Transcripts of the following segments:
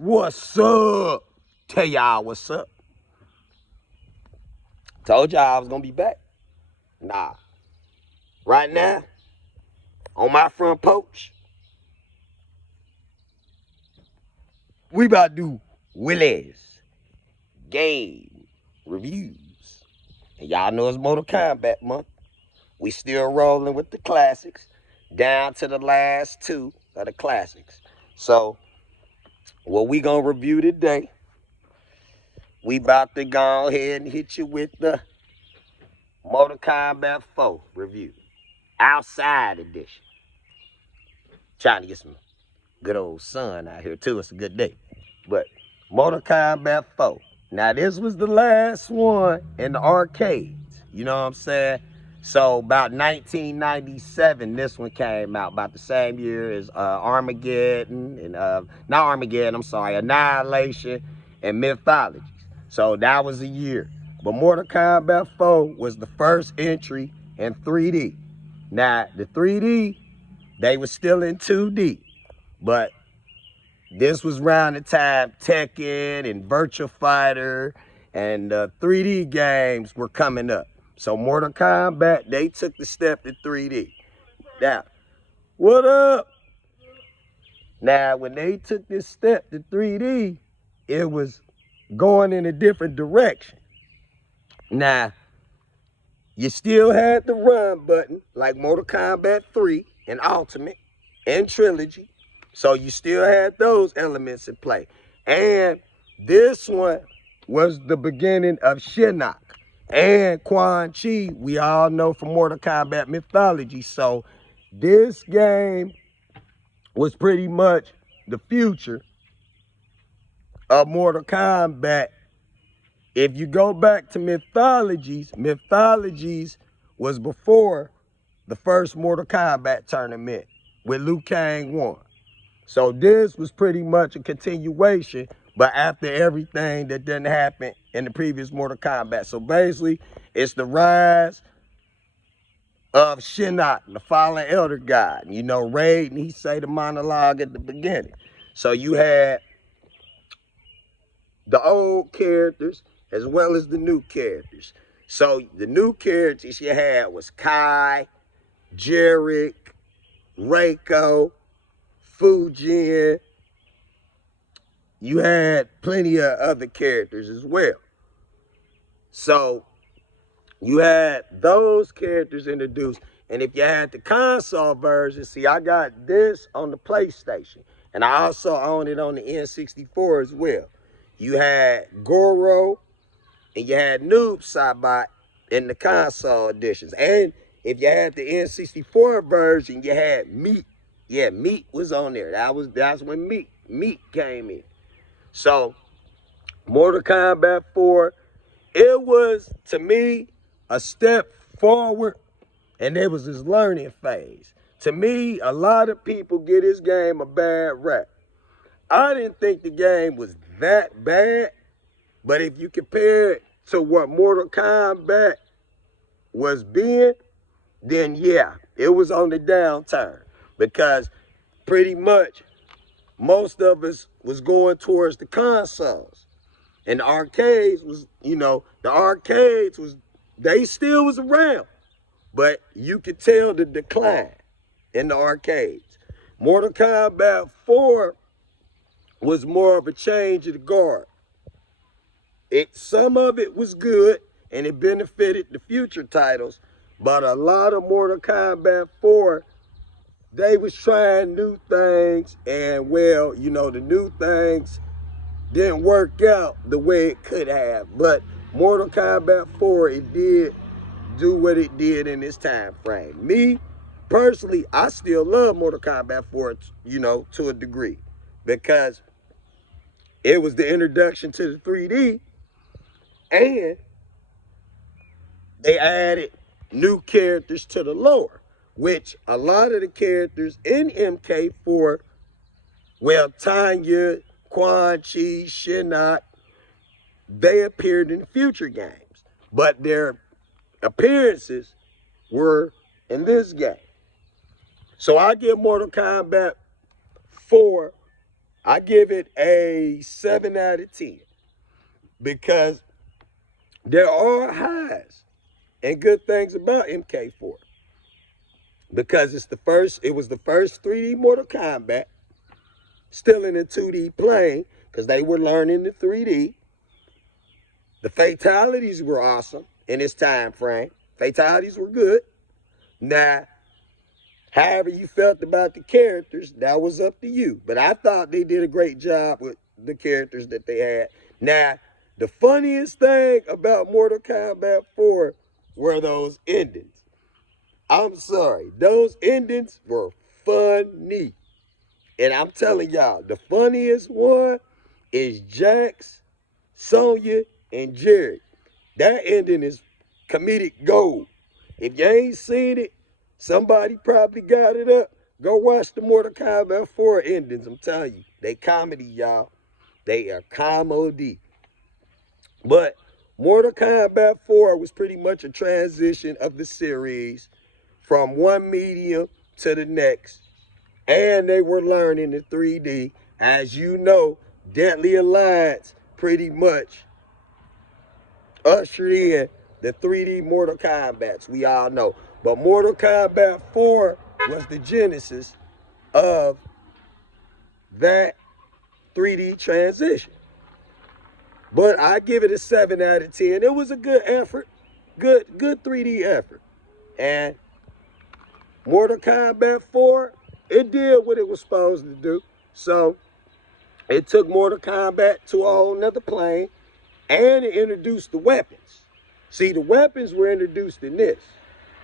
What's up? Tell y'all what's up. Told y'all I was gonna be back. Nah. Right now, on my front porch, we about to do Willie's game reviews. And y'all know it's Mortal Kombat month. We still rolling with the classics, down to the last two of the classics. So, what we gonna review today, we about to go ahead and hit you with the Mortal Kombat 4 review. Outside edition. Trying to get some good old sun out here too. It's a good day. But Mortal Kombat 4. Now this was the last one in the arcades. You know what I'm saying? So about 1997, this one came out. About the same year as Armageddon and not Armageddon, I'm sorry, Annihilation and Mythologies. So that was a year. But Mortal Kombat 4 was the first entry in 3D. Now, the 3D, they were still in 2D, but this was around the time Tekken and Virtua Fighter and 3D games were coming up. So Mortal Kombat, they took the step to 3D. Now, what up? Now, when they took this step to 3D, it was going in a different direction. Now, you still had the run button, like Mortal Kombat 3 and Ultimate and Trilogy. So you still had those elements in play. And this one was the beginning of Shinnok and Quan Chi, we all know from Mortal Kombat Mythology. So this game was pretty much the future of Mortal Kombat. If you go back to Mythologies was before the first Mortal Kombat tournament with Liu Kang won. So this was pretty much a continuation, but after everything that didn't happen in the previous Mortal Kombat. So basically, it's the rise of Shinnok, the fallen elder god. You know, Raiden, he say the monologue at the beginning. So you had the old characters as well as the new characters. So the new characters you had was Kai, Jarek, Reiko, Fujin. You had plenty of other characters as well. So you had those characters introduced. And if you had the console version, see, I got this on the PlayStation. And I also own it on the N64 as well. You had Goro, and you had Noob Saibot in the console editions. And if you had the N64 version, you had Meat. Yeah, Meat was on there. That's when Meat came in. So, Mortal Kombat 4, it was, to me, a step forward, and it was this learning phase. To me, a lot of people give this game a bad rap. I didn't think the game was that bad, but if you compare it to what Mortal Kombat was being, then yeah, it was on the downturn, because pretty much most of us was going towards the consoles. And the arcades was, they still was around, but you could tell the decline in the arcades. Mortal Kombat 4 was more of a change of the guard. Some of it was good, and it benefited the future titles, but a lot of Mortal Kombat 4, they was trying new things, and well, the new things didn't work out the way it could have. But Mortal Kombat 4, it did do what it did in this time frame. Me, personally, I still love Mortal Kombat 4, to a degree, because it was the introduction to the 3D, and they added new characters to the lore, which a lot of the characters in MK4, well, Tanya, Quan Chi, Shinnok, they appeared in future games, but their appearances were in this game. So I give Mortal Kombat 4 I give it a 7 out of 10 because there are highs and good things about MK4 because it was the first 3D Mortal Kombat, still in a 2D plane because they were learning the 3D. The fatalities were awesome in its time frame. Fatalities were good. Now, however you felt about the characters, that was up to you. But I thought they did a great job with the characters that they had. Now, the funniest thing about Mortal Kombat 4 were those endings. I'm sorry, those endings were funny. And I'm telling y'all, the funniest one is Jax, Sonya, and Jared. That ending is comedic gold. If you ain't seen it, somebody probably got it up. Go watch the Mortal Kombat 4 endings. I'm telling you, they comedy, y'all. They are comedy. But Mortal Kombat 4 was pretty much a transition of the series from one medium to the next. And they were learning the 3D. As you know, Deadly Alliance pretty much ushered in the 3D Mortal Kombats, we all know. But Mortal Kombat 4 was the genesis of that 3D transition. But I give it a 7 out of 10. It was a good effort. Good 3D effort. And Mortal Kombat 4, it did what it was supposed to do. So it took Mortal Kombat to a whole nother plane. And it introduced the weapons. See, the weapons were introduced in this.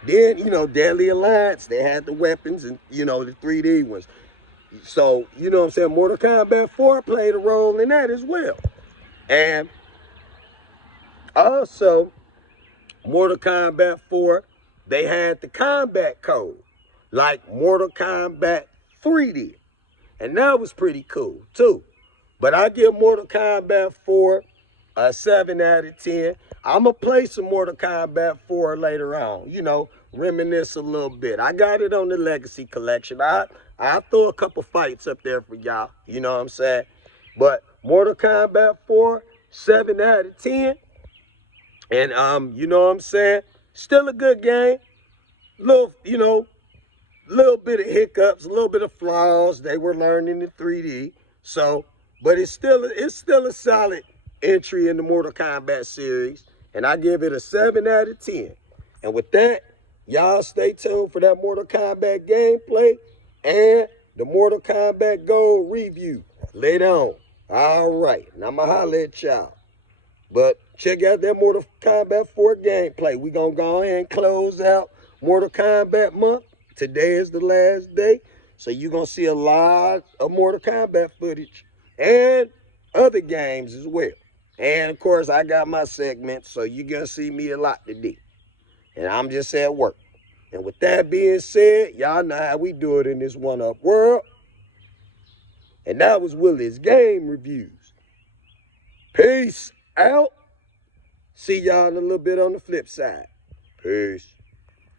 Then, Deadly Alliance, they had the weapons and, the 3D ones. So, what I'm saying? Mortal Kombat 4 played a role in that as well. And also, Mortal Kombat 4, they had the combat code, like Mortal Kombat 3 did. And that was pretty cool, too. But I give Mortal Kombat 4 a 7 out of 10. I'm going to play some Mortal Kombat 4 later on, reminisce a little bit. I got it on the Legacy Collection. I throw a couple fights up there for y'all, you know what I'm saying? But Mortal Kombat 4, 7 out of 10. And, you know what I'm saying? Still a good game. Little bit of hiccups, a little bit of flaws. They were learning in 3D. So, but it's still a solid entry in the Mortal Kombat series, and I give it a 7 out of 10. And with that, y'all stay tuned for that Mortal Kombat gameplay and the Mortal Kombat Gold review later on. All right, and I'ma holler at y'all. But check out that Mortal Kombat 4 gameplay. We gonna go ahead and close out Mortal Kombat month. Today is the last day, so you're gonna see a lot of Mortal Kombat footage and other games as well. And of course, I got my segments, so you're going to see me a lot today. And I'm just at work. And with that being said, y'all know how we do it in this one-up world. And that was Willie's Game Reviews. Peace out. See y'all in a little bit on the flip side. Peace.